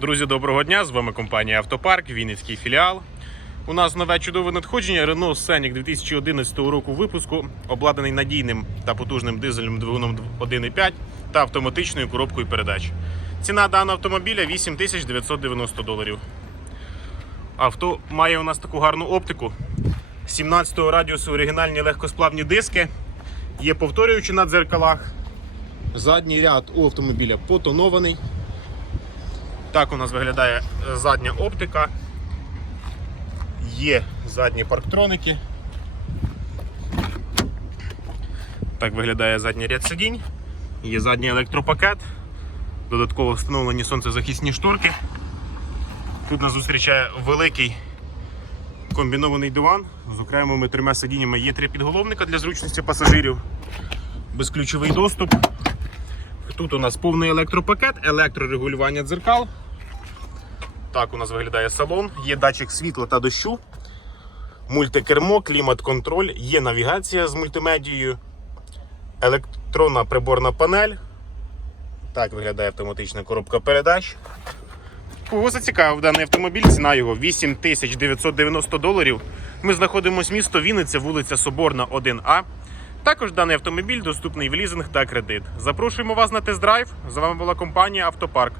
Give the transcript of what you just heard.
Друзі, доброго дня! З вами компанія Автопарк, Вінницький філіал. У нас нове чудове надходження Renault Scenic 2011 року випуску, обладнаний надійним та потужним дизельним двигуном 1.5 та автоматичною коробкою передач. Ціна даного автомобіля 8990 доларів. Авто має у нас таку гарну оптику. 17-го радіусу оригінальні легкосплавні диски. Є повторюючі на дзеркалах. Задній ряд у автомобіля потонований. Так у нас виглядає е, задня оптика. Є задні парктроники. Так виглядає задній ряд сидінь. Є задній електропакет. Додатково встановлені сонцезахисні шторки. Тут нас зустрічає великий комбінований диван з окремими трьома сидіннями. Є три підголовника для зручності пасажирів. Безключовий доступ. Тут у нас повний електропакет, електрорегулювання дзеркал. Так у нас виглядає салон, є датчик світла та дощу, мультикермо, клімат-контроль, є навігація з мультимедією, електронна приборна панель. Так виглядає автоматична коробка передач. Кого зацікавив даний автомобіль, ціна його 8990 доларів. Ми знаходимося місто Вінниця, вулиця Соборна, 1А. Також даний автомобіль доступний в лізинг та кредит. Запрошуємо вас на тест-драйв. З вами була компанія Автопарк.